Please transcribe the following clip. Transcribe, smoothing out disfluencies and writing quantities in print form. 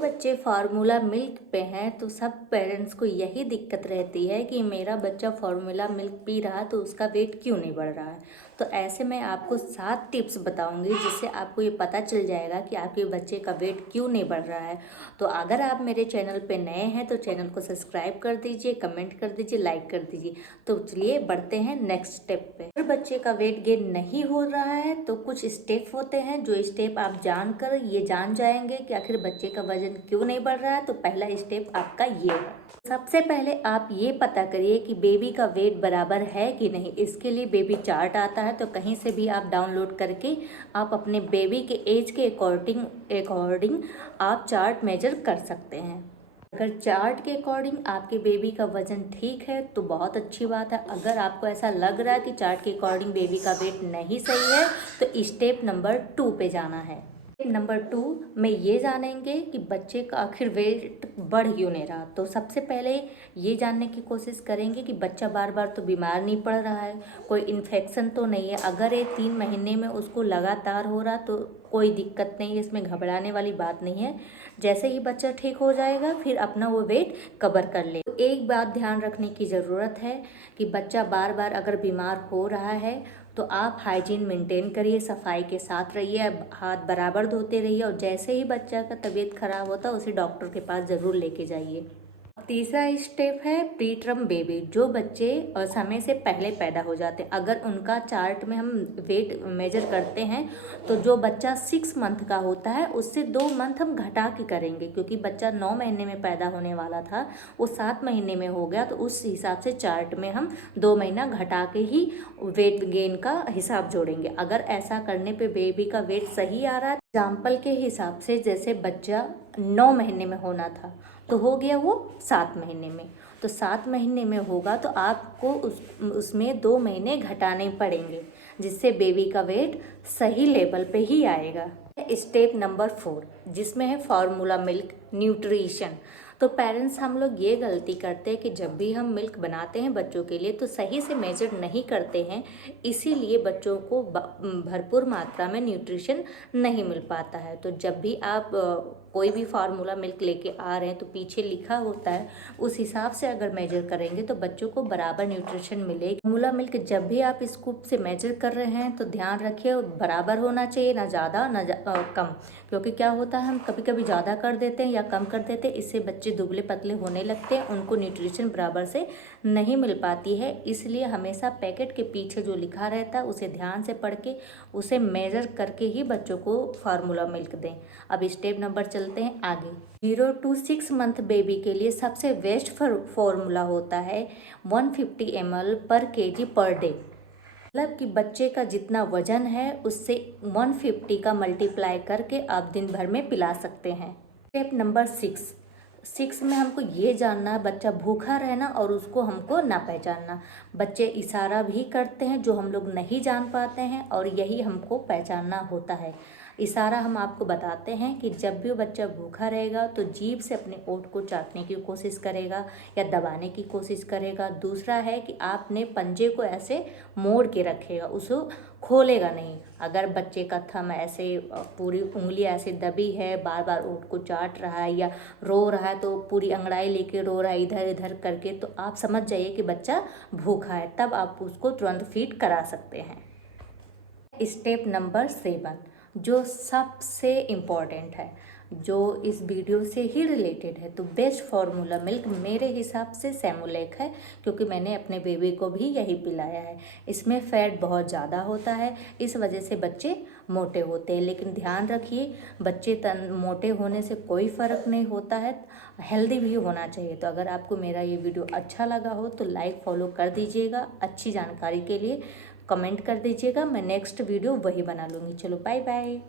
बच्चे formula milk पे हैं तो सब पेरेंट्स को यही दिक्कत रहती है कि मेरा बच्चा फार्मूला मिल्क पी रहा तो उसका वेट क्यों नहीं बढ़ रहा है। तो ऐसे में आपको 7 टिप्स बताऊंगी जिससे आपको ये पता चल जाएगा कि आपके बच्चे का वेट क्यों नहीं बढ़ रहा है। तो अगर आप मेरे चैनल पे नए हैं तो चैनल को सब्सक्राइब कर दीजिए, कमेंट कर दीजिए, लाइक कर दीजिए। तो चलिए बढ़ते हैं नेक्स्ट स्टेप पे। अगर बच्चे का वेट गेन नहीं हो रहा है तो कुछ स्टेप होते हैं जो स्टेप आप जानकर ये जान जाएंगे कि आखिर बच्चे का वजन क्यों नहीं बढ़ रहा है। तो पहला स्टेप आपका ये है। सबसे पहले आप ये पता करिए कि बेबी का वेट बराबर है कि नहीं। इसके लिए बेबी चार्ट आता है तो कहीं से भी आप डाउनलोड करके आप अपने बेबी के एज के अकॉर्डिंग आप चार्ट मेजर कर सकते हैं। अगर चार्ट के अकॉर्डिंग आपके बेबी का वजन ठीक है तो बहुत अच्छी बात है। अगर आपको ऐसा लग रहा है कि चार्ट के अकॉर्डिंग बेबी का वेट नहीं सही है तो स्टेप नंबर 2 पे जाना है। नंबर 2 में ये जानेंगे कि बच्चे का आखिर वेट बढ़ क्यों नहीं रहा। तो सबसे पहले ये जानने की कोशिश करेंगे कि बच्चा बार बार तो बीमार नहीं पड़ रहा है, कोई इन्फेक्शन तो नहीं है। अगर ये 3 महीने में उसको लगातार हो रहा तो कोई दिक्कत नहीं है, इसमें घबराने वाली बात नहीं है। जैसे ही बच्चा ठीक हो जाएगा फिर अपना वो वेट कवर कर ले। तो एक बात ध्यान रखने की ज़रूरत है कि बच्चा बार बार अगर बीमार हो रहा है तो आप हाइजीन मेंटेन करिए, सफाई के साथ रहिए, हाथ बराबर धोते रहिए और जैसे ही बच्चा का तबीयत खराब होता है उसे डॉक्टर के पास ज़रूर लेके जाइए। तीसरा स्टेप है प्री टर्म बेबी, जो बच्चे समय से पहले पैदा हो जाते हैं। अगर उनका चार्ट में हम वेट मेजर करते हैं तो जो बच्चा 6 मंथ का होता है उससे 2 मंथ हम घटा के करेंगे, क्योंकि बच्चा 9 महीने में पैदा होने वाला था वो 7 महीने में हो गया। तो उस हिसाब से चार्ट में हम 2 महीना घटा के ही वेट गेन का हिसाब जोड़ेंगे। अगर ऐसा करने पे बेबी का वेट सही आ रहा है, एग्जाम्पल के हिसाब से जैसे बच्चा 9 महीने में होना था तो हो गया वो 7 महीने में, तो 7 महीने में होगा तो आपको उसमें 2 महीने घटाने पड़ेंगे जिससे बेबी का वेट सही लेवल पे ही आएगा। स्टेप नंबर 4 जिसमें है फार्मूला मिल्क न्यूट्रिशन। तो पेरेंट्स हम लोग ये गलती करते हैं कि जब भी हम मिल्क बनाते हैं बच्चों के लिए तो सही से मेजर नहीं करते हैं, इसीलिए बच्चों को भरपूर मात्रा में न्यूट्रिशन नहीं मिल पाता है। तो जब भी आप कोई भी फार्मूला मिल्क लेके आ रहे हैं तो पीछे लिखा होता है, उस हिसाब से अगर मेजर करेंगे तो बच्चों को बराबर न्यूट्रिशन मिलेगी। फार्मूला मिल्क जब भी आप स्कूप से मेजर कर रहे हैं तो ध्यान रखिए बराबर होना चाहिए, ना ज़्यादा ना कम, क्योंकि क्या होता है हम कभी कभी ज़्यादा कर देते हैं या कम कर देते हैं, इससे बच्चे दुबले पतले होने लगते हैं, उनको न्यूट्रिशन बराबर से नहीं मिल पाती है। इसलिए हमेशा पैकेट के पीछे जो लिखा रहता है उसे ध्यान से पढ़ के उसे मेजर करके ही बच्चों को फार्मूला मिल्क दें। अब स्टेप नंबर चलते हैं आगे। 0 to 6 मंथ बेबी के लिए सबसे बेस्ट फार्मूला होता है 150 ml पर kg पर डे। मतलब कि बच्चे का जितना वजन है उससे 150 का मल्टीप्लाई करके आप दिन भर में पिला सकते हैं। स्टेप नंबर 6 में हमको ये जानना बच्चा भूखा रहना और उसको हमको ना पहचानना। बच्चे इशारा भी करते हैं जो हम लोग नहीं जान पाते हैं और यही हमको पहचानना होता है। इशारा हम आपको बताते हैं कि जब भी बच्चा भूखा रहेगा तो जीभ से अपने ओठ को चाटने की कोशिश करेगा या दबाने की कोशिश करेगा। दूसरा है कि आपने पंजे को ऐसे मोड़ के रखेगा, उसको खोलेगा नहीं। अगर बच्चे का थंब ऐसे पूरी उंगली ऐसे दबी है, बार बार ओठ को चाट रहा है या रो रहा है तो पूरी अंगड़ाई लेके रो रहा है इधर इधर करके, तो आप समझ जाइए कि बच्चा भूखा है, तब आप उसको तुरंत फीड करा सकते हैं। स्टेप नंबर 7 जो सबसे इम्पॉर्टेंट है, जो इस वीडियो से ही रिलेटेड है, तो बेस्ट फार्मूला मिल्क मेरे हिसाब से सेमोलेक है, क्योंकि मैंने अपने बेबी को भी यही पिलाया है। इसमें फैट बहुत ज़्यादा होता है, इस वजह से बच्चे मोटे होते हैं। लेकिन ध्यान रखिए बच्चे मोटे होने से कोई फ़र्क नहीं होता है, हेल्दी भी होना चाहिए। तो अगर आपको मेरा ये वीडियो अच्छा लगा हो तो लाइक फॉलो कर दीजिएगा। अच्छी जानकारी के लिए कमेंट कर दीजिएगा, मैं नेक्स्ट वीडियो वही बना लूँगी। चलो बाय बाय।